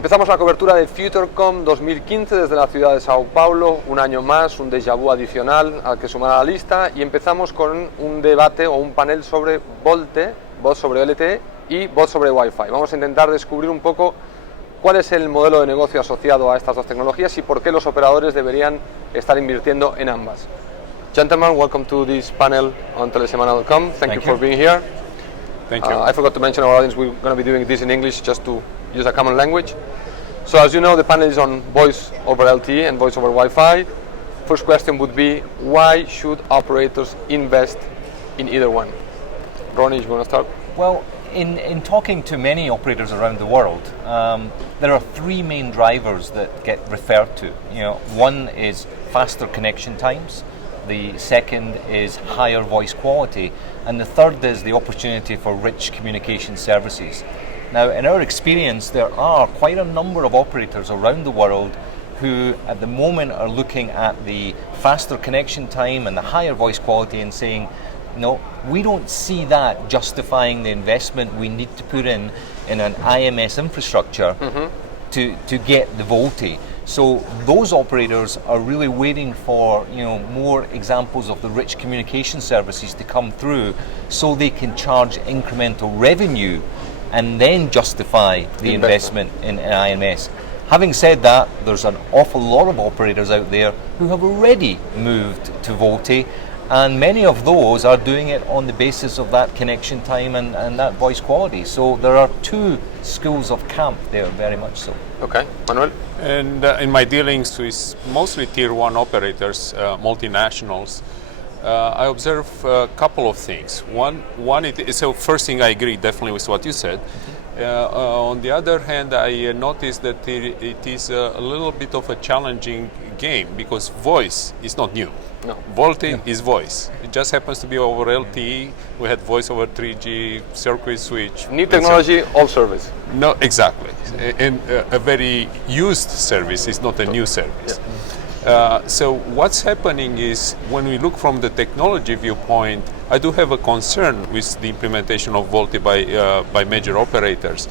Empezamos la cobertura de FutureCom 2015 desde la ciudad de Sao Paulo, un año más, un déjà vu adicional al que sumar a la lista, y empezamos con un debate o un panel sobre VoLTE, voz sobre LTE y voz sobre Wi-Fi. Vamos a intentar descubrir un poco cuál es el modelo de negocio asociado a estas dos tecnologías y por qué los operadores deberían estar invirtiendo en ambas. Gentlemen, welcome to this panel on telesemana.com. Thank you for being here. Thank you. I forgot to mention our audience, we're going to be doing this in English just to use a common language. So as you know, the panel is on voice over LTE and voice over Wi-Fi. First question would be, why should operators invest in either one? Ronnie, you want to start? Well, in talking to many operators around the world, there are three main drivers that get referred to. One is faster connection times, the second is higher voice quality, and the third is the opportunity for rich communication services. Now, in our experience, there are quite a number of operators around the world who at the moment are looking at the faster connection time and the higher voice quality and saying, no, we don't see that justifying the investment we need to put in an IMS infrastructure to get the VoLTE. So those operators are really waiting for more examples of the rich communication services to come through so they can charge incremental revenue and then justify the investment in IMS. Having said that, there's an awful lot of operators out there who have already moved to VoLTE, and many of those are doing it on the basis of that connection time and that voice quality. So there are two schools of camp there, very much so. Okay, Manuel? And in my dealings with mostly tier one operators, multinationals, I observe a couple of things. So first thing, I agree definitely with what you said. On the other hand, I noticed that it is a little bit of a challenging game because voice is not new. No. VoLTE is voice. It just happens to be over LTE. We had voice over 3G, circuit switch. New technology, all service. No, exactly. And a very used service is not a new service. So what's happening is when we look from the technology viewpoint, I do have a concern with the implementation of VoLTE by major operators.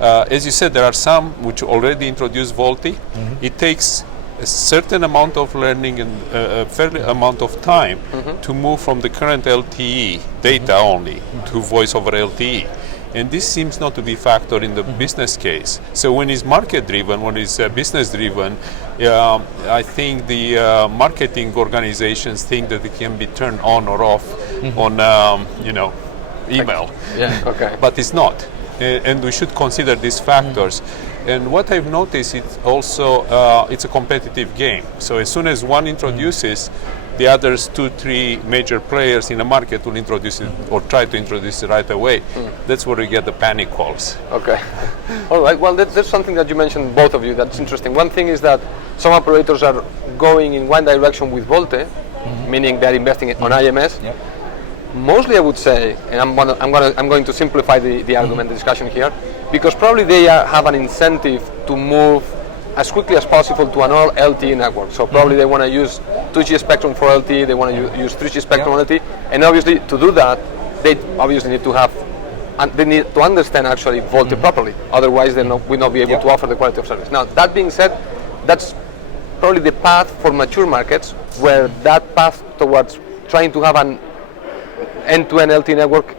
As you said, there are some which already introduced VoLTE. It takes a certain amount of learning and a fair amount of time to move from the current LTE data only to voice over LTE. And this seems not to be factored in the business case. So when it's market driven, when it's business driven, I think the marketing organizations think that it can be turned on or off on email. Yeah, okay. But it's not. And we should consider these factors. And what I've noticed is also it's a competitive game. So as soon as one introduces, the others 2-3 major players in the market will introduce it or try to introduce it right away. That's where we get the panic calls. Okay. All right. Well, there's something that you mentioned, both of you, that's interesting. One thing is that some operators are going in one direction with VoLTE, meaning they're investing on IMS. Yep. Mostly, I would say, and I'm going to simplify the argument, the discussion here, because probably they have an incentive to move as quickly as possible to an all LTE network. So probably they want to use 2G spectrum for LTE, they want to use 3G spectrum on LTE, and obviously to do that, they obviously need to have, and they need to understand actually VoLTE properly. Otherwise, they will not be able to offer the quality of service. Now, that being said, that's probably the path for mature markets, where that path towards trying to have an end-to-end LTE network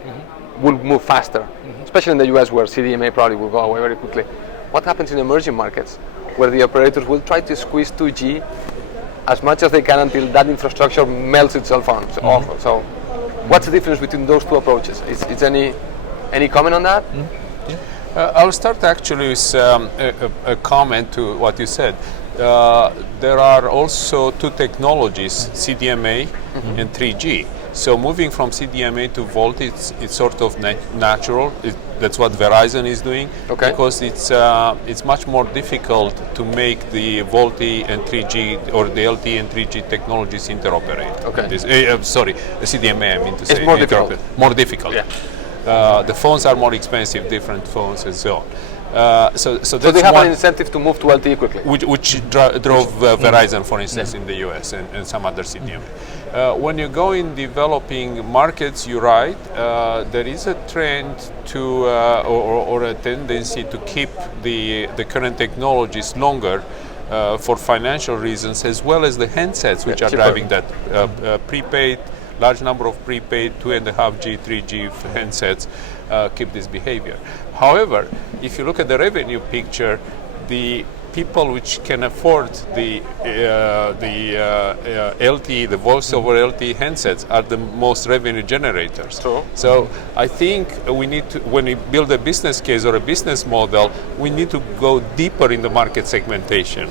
will move faster, especially in the US, where CDMA probably will go away very quickly. What happens in emerging markets, where the operators will try to squeeze 2G as much as they can until that infrastructure melts itself off? So what's the difference between those two approaches? Is any comment on that? I'll start actually with a comment to what you said. There are also two technologies, CDMA and 3G. So moving from CDMA to VoLTE, it's sort of natural. That's what Verizon is doing, because it's much more difficult to make the VoLTE and 3G or the LTE and 3G technologies interoperate. The CDMA, I mean to say. It's more difficult. More difficult. Yeah. The phones are more expensive, different phones and so on. So So that's they have one an incentive to move to LTE quickly. which drove Verizon, for instance, in the US and some other CDM. When you go in developing markets, you're right, there is a trend to, or a tendency to keep the current technologies longer for financial reasons, as well as the handsets, which are cheaper. driving that. Prepaid, large number of prepaid 2.5G, 3G handsets keep this behavior. However, if you look at the revenue picture, the people which can afford the LTE, the voice over LTE handsets, are the most revenue generators. True. So I think we need to, when we build a business case or a business model, we need to go deeper in the market segmentation.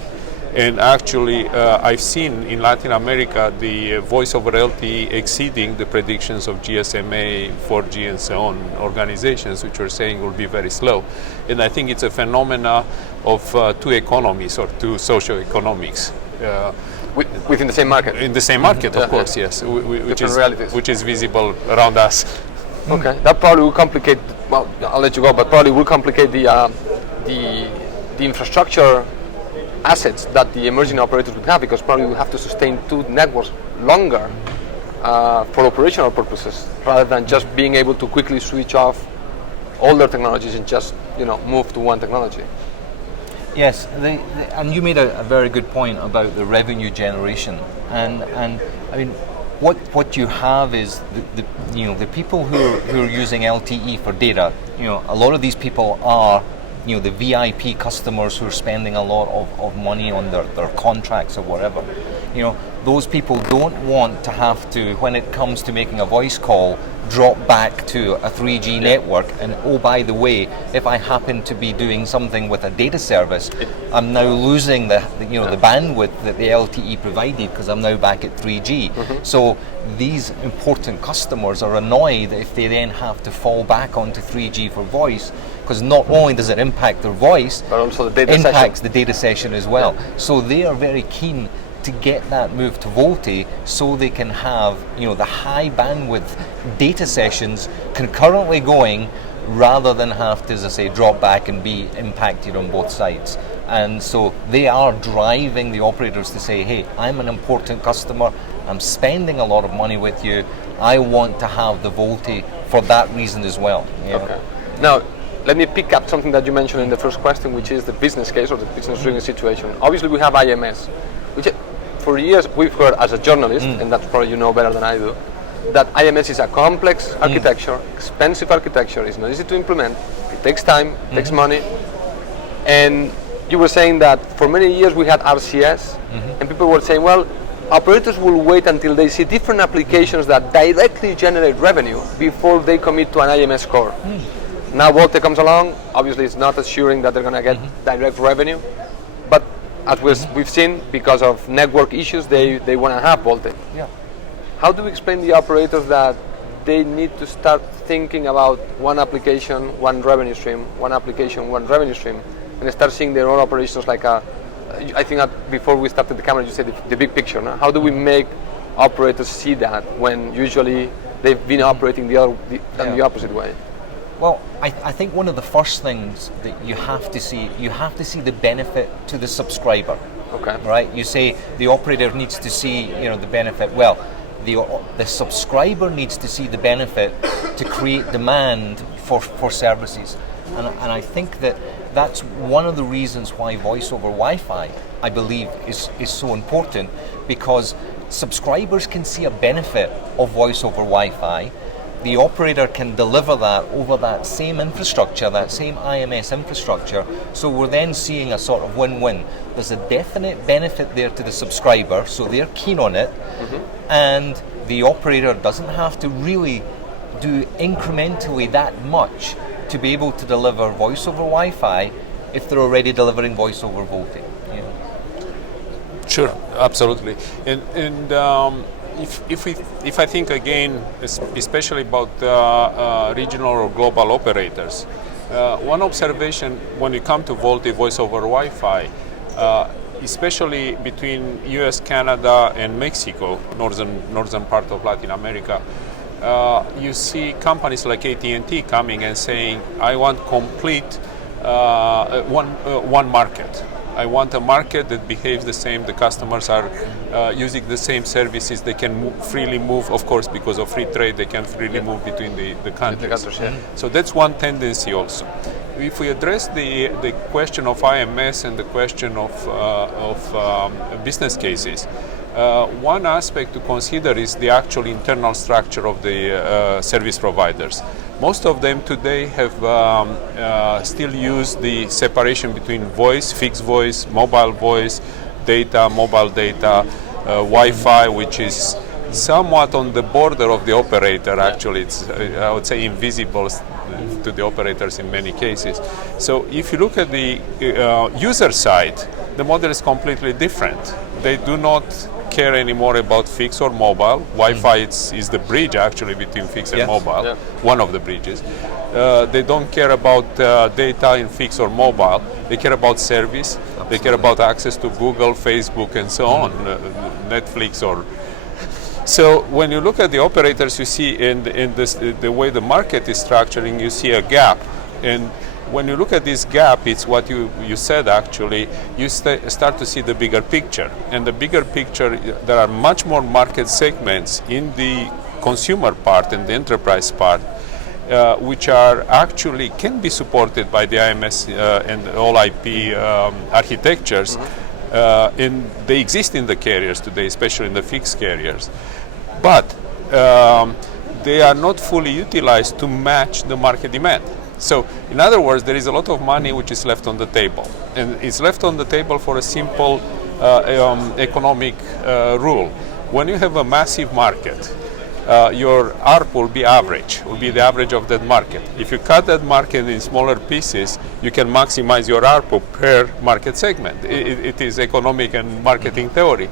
And actually, I've seen in Latin America the voice over LTE exceeding the predictions of GSMA, 4G, and so on organizations, which were saying will be very slow. And I think it's a phenomena of two economies or two socio-economics. Within the same market. In the same market, Yeah, of course, yes, realities. which is visible around us. Okay, that probably will complicate. Well, I'll let you go, but probably will complicate the infrastructure assets that the emerging operators would have, because probably we have to sustain two networks longer for operational purposes, rather than just being able to quickly switch off older technologies and just move to one technology. Yes, and you made a very good point about the revenue generation, and I mean, what you have is the people who are using LTE for data. A lot of these people are the VIP customers who are spending a lot of money on their contracts or whatever. Those people don't want to have to, when it comes to making a voice call, drop back to a 3G network, and oh, by the way, if I happen to be doing something with a data service, I'm now losing the bandwidth that the LTE provided, because I'm now back at 3G. So these important customers are annoyed if they then have to fall back onto 3G for voice, because not only does it impact their voice, but also the data impacts session. the data session as well. So they are very keen to get that move to VoLTE, so they can have the high bandwidth data sessions concurrently going, rather than have to, as I say, drop back and be impacted on both sides. And so they are driving the operators to say, hey, I'm an important customer, I'm spending a lot of money with you, I want to have the VoLTE for that reason as well. Okay. Now, let me pick up something that you mentioned in the first question, which is the business case or the business-driven situation. Obviously, we have IMS, which for years we've heard as a journalist, and that's probably you know better than I do, that IMS is a complex architecture, expensive architecture, it's not easy to implement, it takes time, it takes money. And you were saying that for many years we had RCS, and people were saying, well, operators will wait until they see different applications that directly generate revenue before they commit to an IMS core. Now VoLTE comes along, obviously it's not assuring that they're going to get direct revenue, but as we've seen, because of network issues, they want to have VoLTE. Yeah. How do we explain to the operators that they need to start thinking about one application, one revenue stream, one application, one revenue stream, and start seeing their own operations like I think that before we started the camera, you said the big picture. No? How do we make operators see that when usually they've been operating the opposite way? Well, I think one of the first things that you have to see the benefit to the subscriber. Okay. Right? You say the operator needs to see the benefit. Well, the subscriber needs to see the benefit to create demand for services. And I think that's one of the reasons why voice over Wi-Fi, I believe, is so important, because subscribers can see a benefit of voice over Wi-Fi. The operator can deliver that over that same infrastructure, that same IMS infrastructure, so we're then seeing a sort of win-win. There's a definite benefit there to the subscriber, so they're keen on it, and the operator doesn't have to really do incrementally that much to be able to deliver voice over Wi-Fi if they're already delivering voice over VoLTE. Sure, absolutely. And if I think again, especially about regional or global operators, one observation when you come to VoLTE, voice over Wi-Fi, especially between US, Canada, and Mexico, northern part of Latin America, you see companies like AT&T coming and saying, I want complete one market. I want a market that behaves the same. The customers are using the same services. They can freely move, of course, because of free trade. They can freely move between the countries. So that's one tendency also. If we address the question of IMS and the question of business cases, one aspect to consider is the actual internal structure of the service providers. Most of them today have still use the separation between voice, fixed voice, mobile voice, data, mobile data, Wi-Fi, which is somewhat on the border of the operator. Actually, it's I would say invisible to the operators in many cases. So if you look at the user side, the model is completely different. They do not care anymore about fixed or mobile. Wi-Fi is the bridge actually between fixed and mobile, one of the bridges. They don't care about data in fixed or mobile. They care about service. Absolutely. They care about access to Google, Facebook, and so on, Netflix or. So when you look at the operators, you see in the way the market is structuring, you see a gap. And when you look at this gap, it's what you said actually, you start to see the bigger picture. And the bigger picture, there are much more market segments in the consumer part and the enterprise part, which are actually can be supported by the IMS and all IP architectures. And they exist in the carriers today, especially in the fixed carriers. But they are not fully utilized to match the market demand. So, in other words, there is a lot of money which is left on the table. And it's left on the table for a simple economic rule. When you have a massive market, your ARP will be average, will be the average of that market. If you cut that market in smaller pieces, you can maximize your ARP per market segment. It is economic and marketing theory.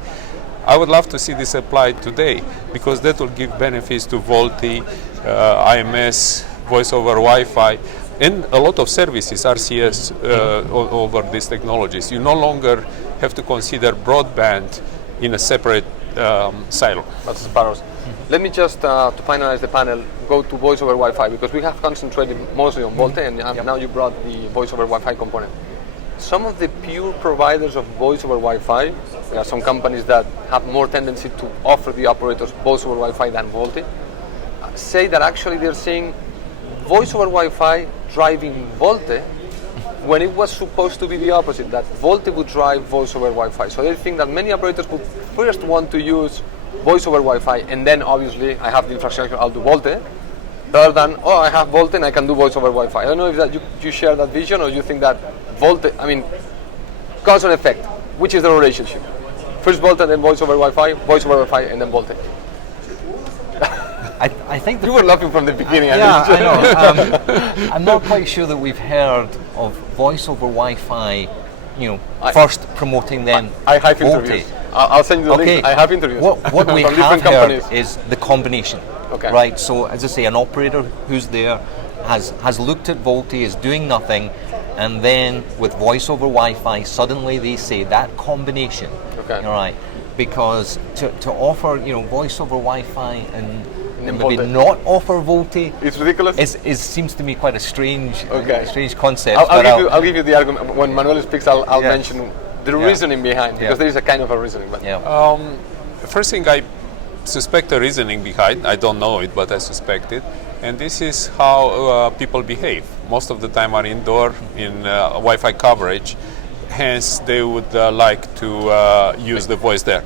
I would love to see this applied today because that will give benefits to VoLTE, IMS, voice over Wi-Fi, and a lot of services, RCS, over these technologies. You no longer have to consider broadband in a separate silo. That's Sparrows. Let me just, to finalize the panel, go to voice over Wi-Fi because we have concentrated mostly on VoLTE and now you brought the voice over Wi-Fi component. Some of the pure providers of voice over Wi-Fi, there are some companies that have more tendency to offer the operators voice over Wi-Fi than VoLTE, say that actually they're seeing voice over Wi-Fi driving VoLTE when it was supposed to be the opposite, that VoLTE would drive voice over Wi-Fi. So they think that many operators would first want to use voice over Wi-Fi and then obviously I have the infrastructure, I'll do VoLTE, rather than, oh, I have VoLTE and I can do voice over Wi-Fi. I don't know if that you share that vision or you think that VoLTE, I mean, cause and effect, which is the relationship? First VoLTE, then voice over Wi-Fi, voice over Wi-Fi, and then VoLTE. I think you were laughing from the beginning. Yeah, I know. I'm not quite sure that we've heard of voice over Wi-Fi, first promoting then I have VoLTE. interviews. I'll send you the link. I have interviews. What we from have different heard companies. is the combination. Okay. Right. So as I say, an operator who's there has looked at VoLTE, is doing nothing, and then with voice over Wi-Fi, suddenly they say that combination. Okay. All right. Because to offer voice over Wi-Fi and maybe VoLTE. not offer VoLTE, It's ridiculous. It seems to me quite a strange concept. I'll give you the argument. When Manuel speaks, I'll mention the reasoning behind, because there is a kind of a reasoning. But first thing, I suspect a reasoning behind. I don't know it, but I suspect it. And this is how people behave. Most of the time are indoor in Wi-Fi coverage. Hence, they would like to use the voice there.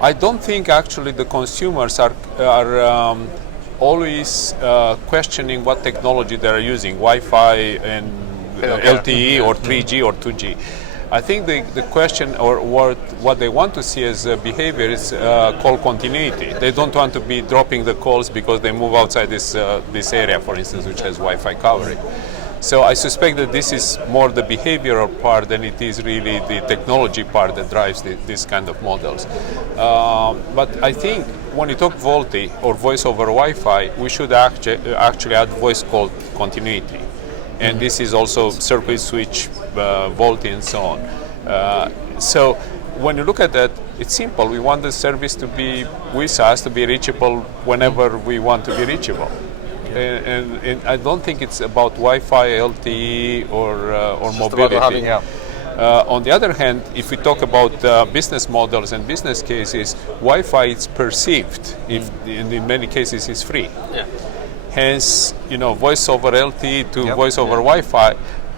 I don't think actually the consumers are always questioning what technology they are using, Wi-Fi and LTE or 3G or 2G. I think the question or what they want to see as behavior is call continuity. They don't want to be dropping the calls because they move outside this area, for instance, which has Wi-Fi coverage. So I suspect that this is more the behavioral part than it is really the technology part that drives this kind of models. But I think when you talk VoLTE or voice over Wi-Fi, we should actually add voice call continuity. And this is also circuit switch, VoLTE and so on. So when you look at that, it's simple. We want the service to be with us, to be reachable whenever we want to be reachable. and I don't think it's about Wi-Fi, LTE, or mobility. On the other hand, if we talk about business models and business cases, Wi-Fi is perceived, and in many cases is free. Yeah. Hence, voice over LTE to voice over Wi-Fi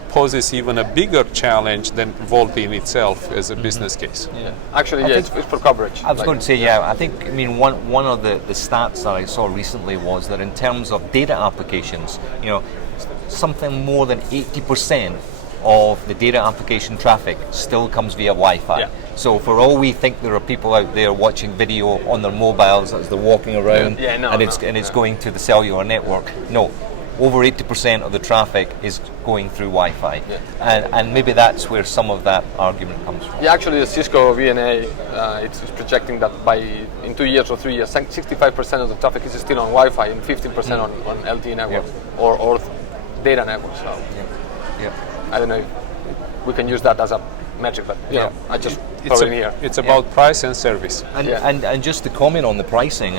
poses even a bigger challenge than VoLTE in itself as a business case. Yeah. Actually, it's for coverage. I was going to say, one of the stats that I saw recently was that in terms of data applications, something more than 80% of the data application traffic still comes via Wi-Fi. Yeah. So for all we think, there are people out there watching video on their mobiles as they're walking around, and it's going to the cellular network. No, over 80% of the traffic is going through Wi-Fi, and maybe that's where some of that argument comes from. Yeah, actually, the Cisco VNA it's projecting that in 2 years or 3 years, 65% of the traffic is still on Wi-Fi and 15% on LTE network or data network. So I don't know if we can use that as a metric, but I just throw it in here. It's about price and service. And just to comment on the pricing,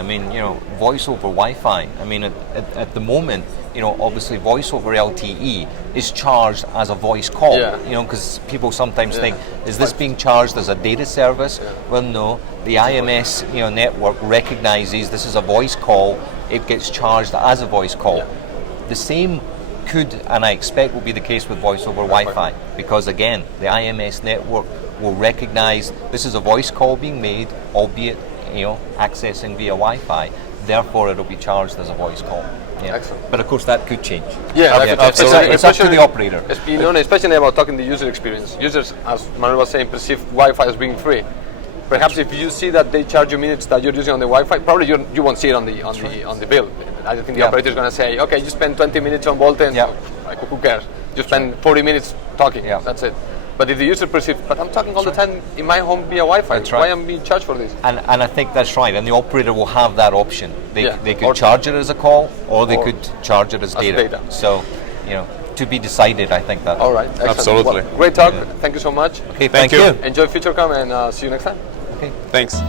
voice over Wi-Fi, at the moment, obviously voice over LTE is charged as a voice call, because people sometimes think, is this being charged as a data service? Well, no, the IMS network recognizes this is a voice call, it gets charged as a voice call. The same could, and I expect will be the case with voice over Wi-Fi, because again, the IMS network will recognize this is a voice call being made, albeit accessing via Wi-Fi, therefore it'll be charged as a voice call. Excellent. But of course that could change. Absolutely. It's up to the operator. Especially about talking the user experience. Users, as Manuel was saying, perceive Wi-Fi as being free. Perhaps if you see that they charge you minutes that you're using on the Wi-Fi, probably you won't see it on the bill. I think the operator is going to say, okay, you spend 20 minutes on VoLTE, and who cares? You spend 40 minutes talking. That's it. But if the user perceives, but I'm talking all the time in my home via Wi-Fi, why am I being charged for this? And I think that's right, and the operator will have that option. They could charge it as a call, or they could charge it as data. So, to be decided, I think that. All right, excellent. Absolutely. Well, great talk. Thank you so much. Okay, thank you. you. Enjoy FutureCom and see you next time. Okay, thanks.